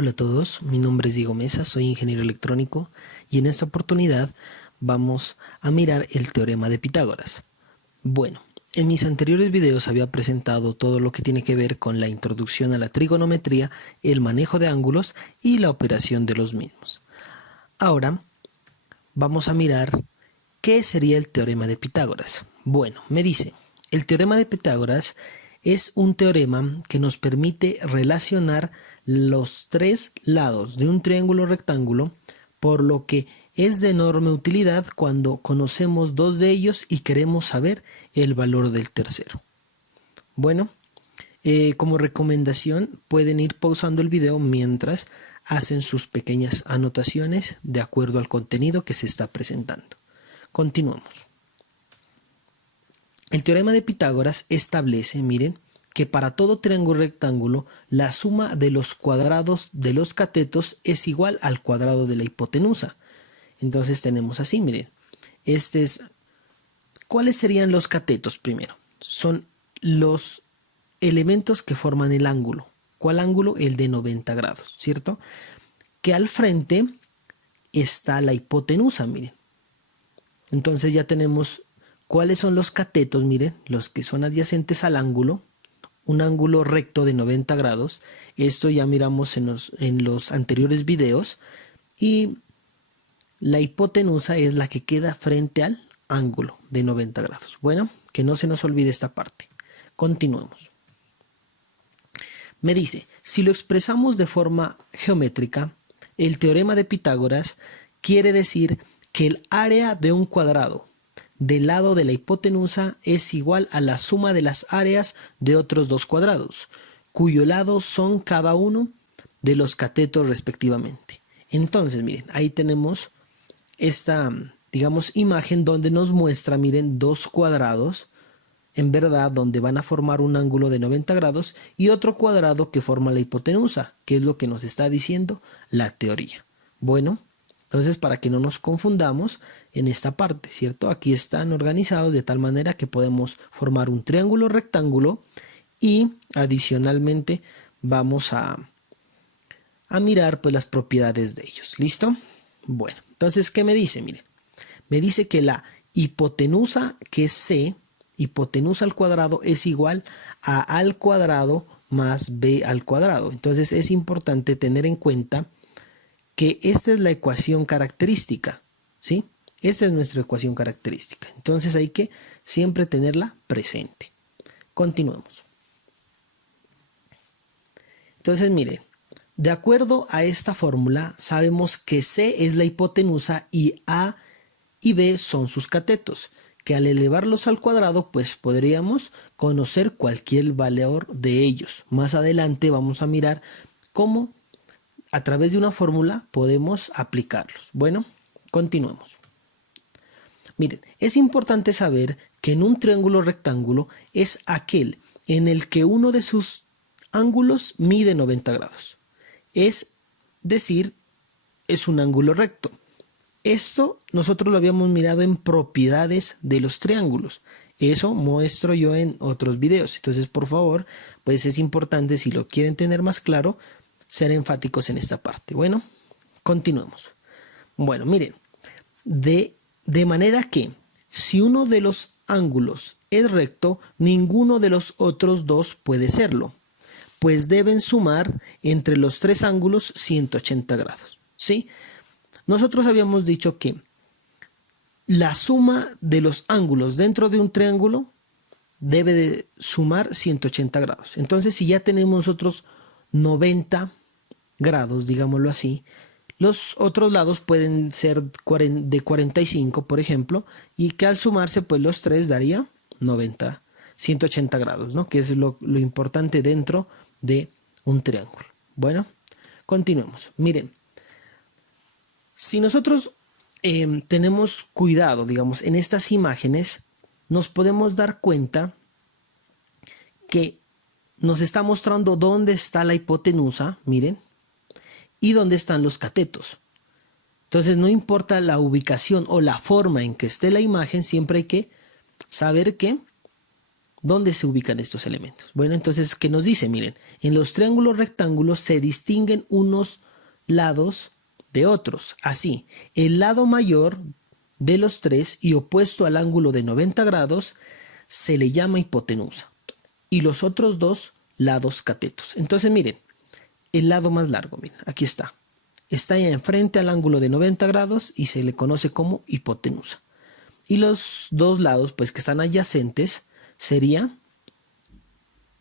Hola a todos, mi nombre es Diego Mesa, soy ingeniero electrónico y en esta oportunidad vamos a mirar el teorema de Pitágoras. Bueno, en mis anteriores videos había presentado todo lo que tiene que ver con la introducción a la trigonometría, el manejo de ángulos y la operación de los mismos. Ahora vamos a mirar qué sería el teorema de Pitágoras. Bueno, me dice, el teorema de Pitágoras es un teorema que nos permite relacionar los tres lados de un triángulo rectángulo, por lo que es de enorme utilidad cuando conocemos dos de ellos y queremos saber el valor del tercero. Bueno, como recomendación pueden ir pausando el video mientras hacen sus pequeñas anotaciones de acuerdo al contenido que se está presentando. Continuamos. El teorema de Pitágoras establece, miren, que para todo triángulo rectángulo la suma de los cuadrados de los catetos es igual al cuadrado de la hipotenusa. Entonces tenemos así, miren, ¿cuáles serían los catetos primero? Son los elementos que forman el ángulo. ¿Cuál ángulo? El de 90 grados, ¿cierto? Que al frente está la hipotenusa, miren. Entonces ya tenemos cuáles son los catetos, miren, los que son adyacentes al ángulo, un ángulo recto de 90 grados. Esto ya miramos en los anteriores videos. Y la hipotenusa es la que queda frente al ángulo de 90 grados. Bueno, que no se nos olvide esta parte. Continuemos. Me dice, si lo expresamos de forma geométrica, el teorema de Pitágoras quiere decir que el área de un cuadrado del lado de la hipotenusa es igual a la suma de las áreas de otros dos cuadrados, cuyo lado son cada uno de los catetos respectivamente. Entonces, miren, ahí tenemos esta, digamos, imagen donde nos muestra, miren, dos cuadrados, en verdad, donde van a formar un ángulo de 90 grados y otro cuadrado que forma la hipotenusa, que es lo que nos está diciendo la teoría. Bueno, entonces para que no nos confundamos en esta parte, ¿cierto? Aquí están organizados de tal manera que podemos formar un triángulo rectángulo y adicionalmente vamos a mirar pues las propiedades de ellos. ¿Listo? Bueno, entonces, ¿qué me dice? Miren, me dice que la hipotenusa, que es C, hipotenusa al cuadrado, es igual a al cuadrado más b al cuadrado. Entonces es importante tener en cuenta que esta es la ecuación característica, ¿sí? Esta es nuestra ecuación característica. Entonces hay que siempre tenerla presente. Continuemos. Entonces, miren, de acuerdo a esta fórmula, sabemos que C es la hipotenusa y A y B son sus catetos, que al elevarlos al cuadrado, pues podríamos conocer cualquier valor de ellos. Más adelante vamos a mirar cómo a través de una fórmula podemos aplicarlos. Bueno, continuemos. Miren, es importante saber que en un triángulo rectángulo es aquel en el que uno de sus ángulos mide 90 grados. Es decir, es un ángulo recto. Esto nosotros lo habíamos mirado en propiedades de los triángulos. Eso muestro yo en otros videos. Entonces, por favor, pues es importante, si lo quieren tener más claro, ser enfáticos en esta parte. Bueno, continuemos. Bueno, miren, de manera que si uno de los ángulos es recto, ninguno de los otros dos puede serlo, pues deben sumar entre los tres ángulos 180 grados, ¿sí? Nosotros habíamos dicho que la suma de los ángulos dentro de un triángulo debe de sumar 180 grados. Entonces, si ya tenemos nosotros 90 grados, digámoslo así, los otros lados pueden ser de 45, por ejemplo, y que al sumarse, pues los tres daría 90, 180 grados, ¿no? Que es lo importante dentro de un triángulo. Bueno, continuemos. Miren, si nosotros tenemos cuidado, digamos, en estas imágenes, nos podemos dar cuenta que nos está mostrando dónde está la hipotenusa, miren, y dónde están los catetos. Entonces no importa la ubicación o la forma en que esté la imagen, siempre hay que saber que ¿Dónde se ubican estos elementos? Bueno, entonces, ¿qué nos dice? Miren, en los triángulos rectángulos se distinguen unos lados de otros. Así, el lado mayor de los tres y opuesto al ángulo de 90 grados se le llama hipotenusa. Y los otros dos lados catetos. Entonces, miren, el lado más largo, miren, aquí está. Está enfrente al ángulo de 90 grados y se le conoce como hipotenusa. Y los dos lados, pues, que están adyacentes, serían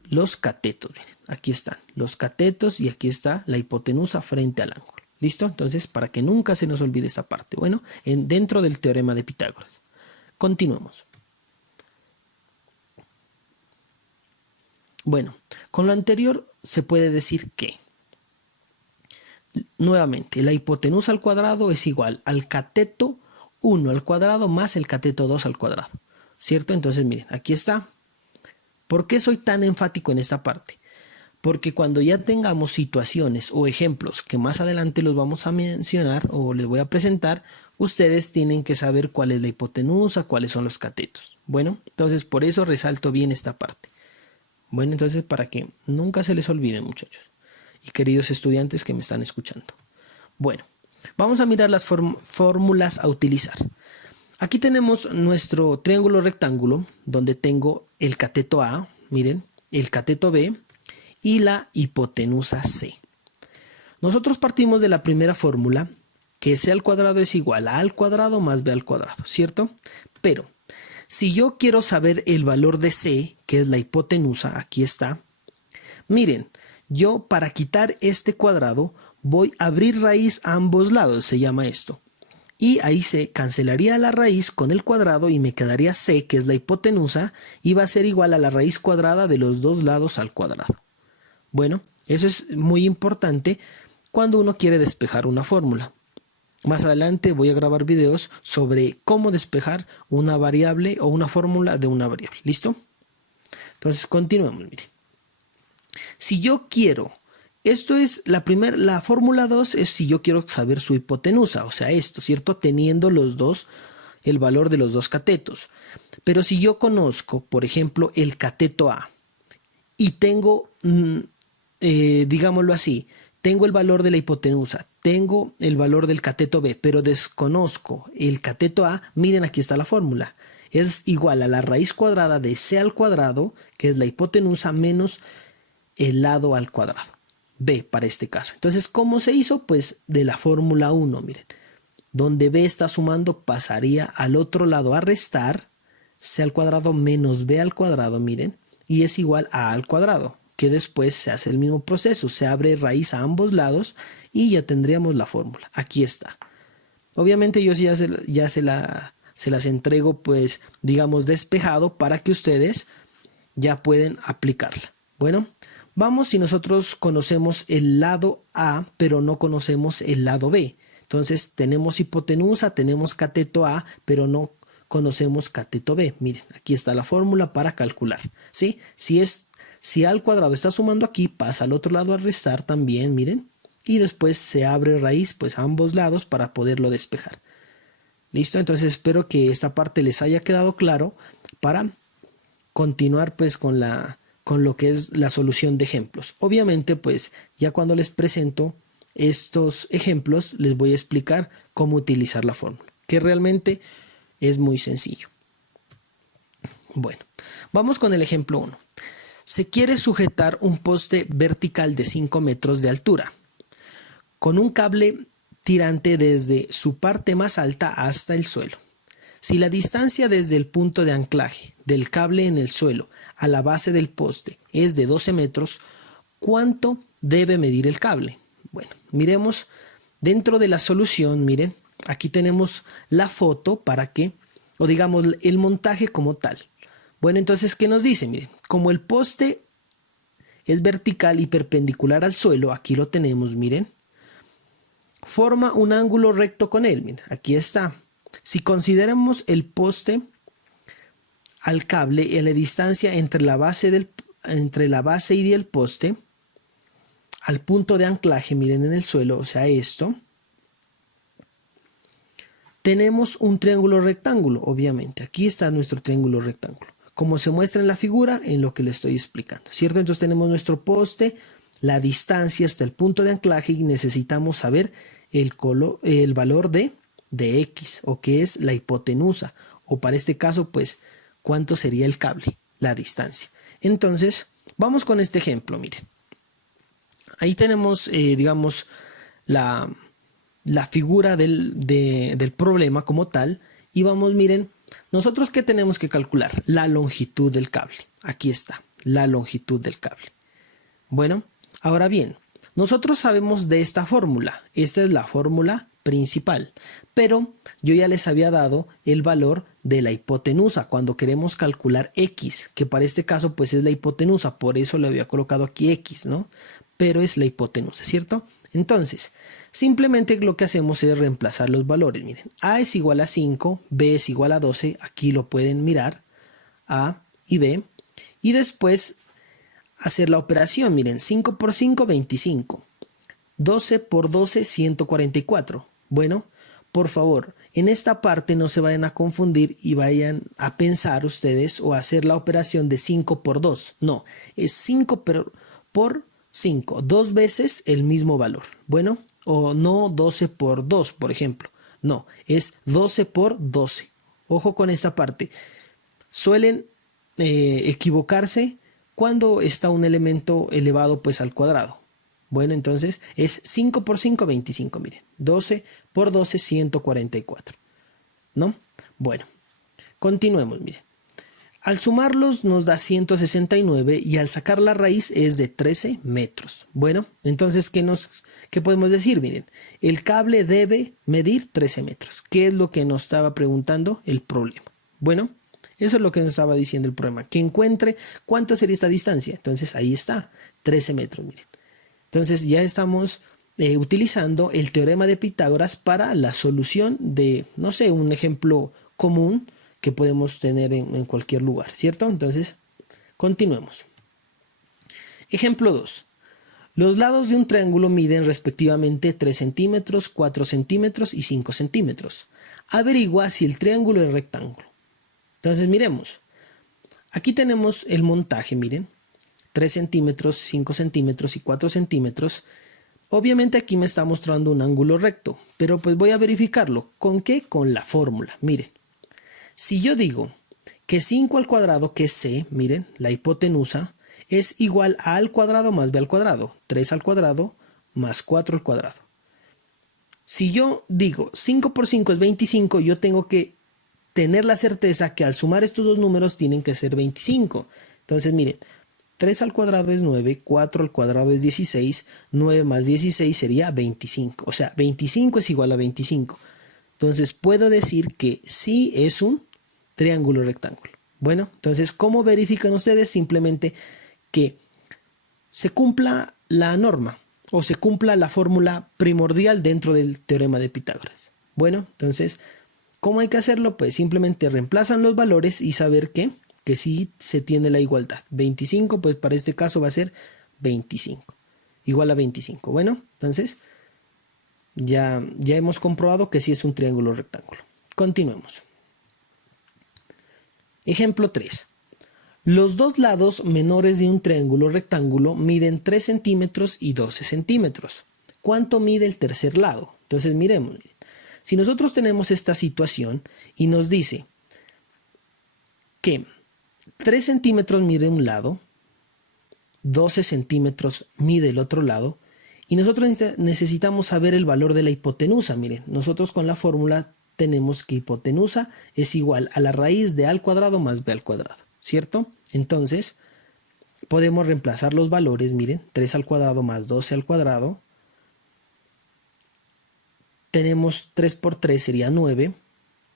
los catetos. Miren, aquí están los catetos y aquí está la hipotenusa frente al ángulo. ¿Listo? Entonces, para que nunca se nos olvide esta parte. Bueno, dentro del teorema de Pitágoras. Continuemos. Bueno, con lo anterior se puede decir que, nuevamente, la hipotenusa al cuadrado es igual al cateto 1 al cuadrado más el cateto 2 al cuadrado. ¿Cierto? Entonces, miren, aquí está. ¿Por qué soy tan enfático en esta parte? Porque cuando ya tengamos situaciones o ejemplos que más adelante los vamos a mencionar o les voy a presentar, ustedes tienen que saber cuál es la hipotenusa, cuáles son los catetos. Bueno, entonces por eso resalto bien esta parte. Bueno, entonces para que nunca se les olvide, muchachos y queridos estudiantes que me están escuchando. Bueno, vamos a mirar las fórmulas a utilizar. Aquí tenemos nuestro triángulo rectángulo donde tengo el cateto A, miren, el cateto B y la hipotenusa C. Nosotros partimos de la primera fórmula, que C al cuadrado es igual a A al cuadrado más B al cuadrado, ¿cierto? Pero si yo quiero saber el valor de C, que es la hipotenusa, aquí está, miren, yo para quitar este cuadrado voy a abrir raíz a ambos lados, se llama esto. Y ahí se cancelaría la raíz con el cuadrado y me quedaría C, que es la hipotenusa, y va a ser igual a la raíz cuadrada de los dos lados al cuadrado. Bueno, eso es muy importante cuando uno quiere despejar una fórmula. Más adelante voy a grabar videos sobre cómo despejar una variable o una fórmula de una variable. ¿Listo? Entonces continuemos. Miren. Si yo quiero, esto es la fórmula 2 es si yo quiero saber su hipotenusa, o sea esto, ¿cierto? Teniendo los dos, el valor de los dos catetos. Pero si yo conozco, por ejemplo, el cateto A y tengo, digámoslo así, tengo el valor de la hipotenusa, tengo el valor del cateto B, pero desconozco el cateto A, miren aquí está la fórmula. Es igual a la raíz cuadrada de C al cuadrado, que es la hipotenusa, menos el lado al cuadrado. B para este caso. Entonces, ¿cómo se hizo? Pues de la fórmula 1, miren. Donde B está sumando, pasaría al otro lado a restar C al cuadrado menos B al cuadrado, miren, y es igual a al cuadrado, que después se hace el mismo proceso, se abre raíz a ambos lados y ya tendríamos la fórmula. Aquí está. Obviamente yo ya se las entrego, pues, digamos, despejado para que ustedes ya pueden aplicarla. Bueno, vamos si nosotros conocemos el lado A, pero no conocemos el lado B. Entonces tenemos hipotenusa, tenemos cateto A, pero no conocemos cateto B. Miren, aquí está la fórmula para calcular, ¿sí? Si A al cuadrado está sumando aquí, pasa al otro lado a restar también, miren. Y después se abre raíz, pues a ambos lados para poderlo despejar. ¿Listo? Entonces espero que esta parte les haya quedado claro para continuar pues con lo que es la solución de ejemplos. Obviamente, pues ya cuando les presento estos ejemplos, les voy a explicar cómo utilizar la fórmula, que realmente es muy sencillo. Bueno, vamos con el ejemplo 1. Se quiere sujetar un poste vertical de 5 metros de altura con un cable tirante desde su parte más alta hasta el suelo. Si la distancia desde el punto de anclaje del cable en el suelo a la base del poste es de 12 metros, ¿cuánto debe medir el cable? Bueno, miremos dentro de la solución, miren, aquí tenemos la foto para que, o digamos, el montaje como tal. Bueno, entonces, ¿qué nos dice? Miren, como el poste es vertical y perpendicular al suelo, aquí lo tenemos, miren, forma un ángulo recto con él, miren, aquí está. Si consideramos el poste al cable y la distancia entre la base y el poste al punto de anclaje, miren en el suelo, o sea esto, tenemos un triángulo rectángulo, obviamente. Aquí está nuestro triángulo rectángulo. como se muestra en la figura, en lo que le estoy explicando, ¿cierto? Entonces tenemos nuestro poste, la distancia hasta el punto de anclaje y necesitamos saber el valor de X, o que es la hipotenusa, o para este caso, pues, cuánto sería el cable, la distancia. Entonces, vamos con este ejemplo, miren. Ahí tenemos, digamos, la figura del problema como tal, y vamos, miren, nosotros ¿qué tenemos que calcular? La longitud del cable. Aquí está, la longitud del cable. Bueno, ahora bien, nosotros sabemos de esta fórmula. Esta es la fórmula principal, pero yo ya les había dado el valor de la hipotenusa cuando queremos calcular X, que para este caso pues es la hipotenusa, por eso le había colocado aquí X, ¿no? Pero es la hipotenusa, ¿cierto? Entonces, simplemente lo que hacemos es reemplazar los valores. Miren, A es igual a 5, B es igual a 12, aquí lo pueden mirar, A y B, y después hacer la operación. Miren, 5 por 5, 25, 12 por 12, 144. Bueno, por favor, en esta parte no se vayan a confundir y vayan a pensar ustedes o a hacer la operación de 5 por 2. No, es 5 por 5, dos veces el mismo valor. Bueno, o no 12 por 2, por ejemplo. No, es 12 por 12. Ojo con esta parte. Suelen equivocarse cuando está un elemento elevado pues al cuadrado. Bueno, entonces es 5 por 5, 25, miren. 12 por 12, 144. ¿No? Bueno, continuemos, miren. Al sumarlos nos da 169 y al sacar la raíz es de 13 metros. Bueno, entonces, ¿qué podemos decir? Miren, el cable debe medir 13 metros. ¿Qué es lo que nos estaba preguntando el problema? Bueno, eso es lo que nos estaba diciendo el problema. Que encuentre cuánto sería esta distancia. Entonces, ahí está, 13 metros, miren. Entonces, ya estamos utilizando el teorema de Pitágoras para la solución de, no sé, un ejemplo común que podemos tener en cualquier lugar, ¿cierto? Entonces, continuemos. Ejemplo 2. Los lados de un triángulo miden respectivamente 3 centímetros, 4 centímetros y 5 centímetros. Averigua si el triángulo es rectángulo. Entonces, miremos. Aquí tenemos el montaje, miren. 3 centímetros, 5 centímetros y 4 centímetros. Obviamente aquí me está mostrando un ángulo recto, pero pues voy a verificarlo. ¿Con qué? Con la fórmula, miren. Si yo digo que 5 al cuadrado, que es C, miren, la hipotenusa, es igual a A al cuadrado más B al cuadrado, 3 al cuadrado más 4 al cuadrado. Si yo digo 5 por 5 es 25, yo tengo que tener la certeza que al sumar estos dos números tienen que ser 25. Entonces, miren, 3 al cuadrado es 9, 4 al cuadrado es 16, 9 más 16 sería 25. O sea, 25 es igual a 25. Entonces, puedo decir que sí es un triángulo rectángulo. Bueno, entonces, ¿cómo verifican ustedes? Simplemente que se cumpla la norma o se cumpla la fórmula primordial dentro del teorema de Pitágoras. Bueno, entonces, ¿cómo hay que hacerlo? Pues simplemente reemplazan los valores y saber que sí se tiene la igualdad. 25, pues para este caso va a ser 25. Igual a 25. Bueno, entonces ya hemos comprobado que sí es un triángulo rectángulo. Continuemos. Ejemplo 3. Los dos lados menores de un triángulo rectángulo miden 3 centímetros y 12 centímetros. ¿Cuánto mide el tercer lado? Entonces miremos. Si nosotros tenemos esta situación y nos dice que 3 centímetros mide un lado, 12 centímetros mide el otro lado, y nosotros necesitamos saber el valor de la hipotenusa. Miren, nosotros con la fórmula tenemos que hipotenusa es igual a la raíz de A al cuadrado más B al cuadrado, ¿cierto? Entonces, podemos reemplazar los valores, miren, 3 al cuadrado más 12 al cuadrado. Tenemos 3 por 3 sería 9.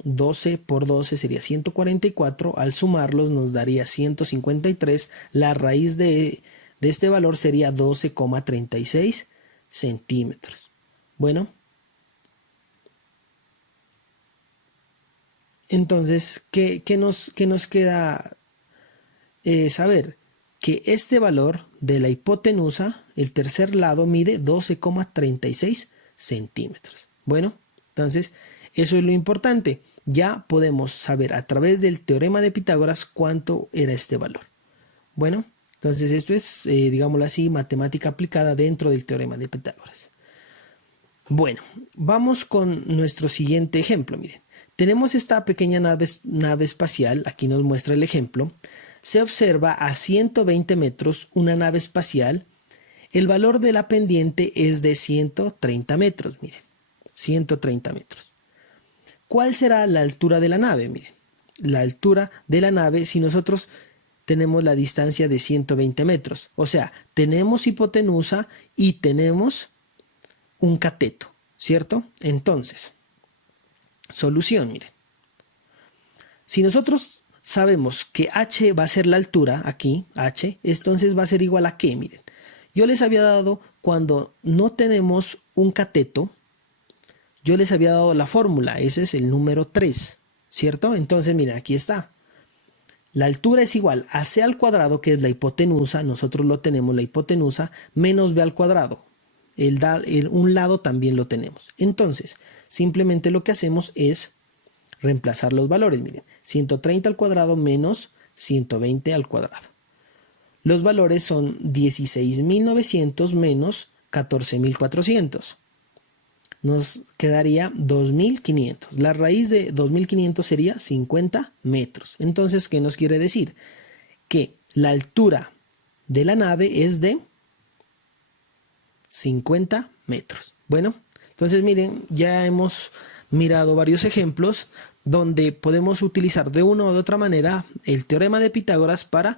12 por 12 sería 144, al sumarlos nos daría 153, la raíz de este valor sería 12,36 centímetros. Bueno, entonces, ¿qué nos queda saber? Que este valor de la hipotenusa, el tercer lado, mide 12,36 centímetros. Bueno, entonces, eso es lo importante. ya podemos saber a través del teorema de Pitágoras cuánto era este valor. Bueno, entonces esto es, digámoslo así, matemática aplicada dentro del teorema de Pitágoras. Bueno, vamos con nuestro siguiente ejemplo. Miren, tenemos esta pequeña nave espacial, aquí nos muestra el ejemplo. Se observa a 120 metros una nave espacial. El valor de la pendiente es de 130 metros, miren, 130 metros. ¿Cuál será la altura de la nave? Miren, la altura de la nave si nosotros tenemos la distancia de 120 metros. O sea, tenemos hipotenusa y tenemos un cateto, ¿cierto? Entonces, solución, miren. Si nosotros sabemos que h va a ser la altura, aquí, h, entonces va a ser igual a ¿qué? Miren, yo les había dado, cuando no tenemos un cateto, yo les había dado la fórmula, ese es el número 3, ¿cierto? Entonces, miren, aquí está. La altura es igual a c al cuadrado, que es la hipotenusa, nosotros lo tenemos, la hipotenusa, menos b al cuadrado. Un lado también lo tenemos. Entonces, simplemente lo que hacemos es reemplazar los valores. Miren, 130 al cuadrado menos 120 al cuadrado. Los valores son 16.900 menos 14.400. Nos quedaría 2.500. La raíz de 2.500 sería 50 metros. Entonces, ¿qué nos quiere decir? Que la altura de la nave es de 50 metros. Bueno, entonces miren, ya hemos mirado varios ejemplos donde podemos utilizar de una u otra manera el teorema de Pitágoras para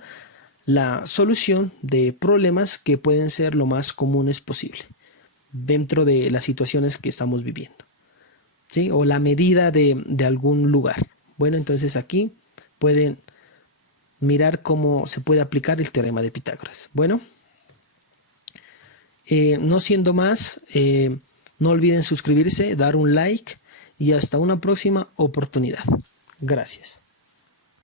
la solución de problemas que pueden ser lo más comunes posible dentro de las situaciones que estamos viviendo, ¿sí? O la medida de algún lugar. Bueno, entonces aquí pueden mirar cómo se puede aplicar el teorema de Pitágoras. Bueno, no siendo más, no olviden suscribirse, dar un like y hasta una próxima oportunidad. Gracias.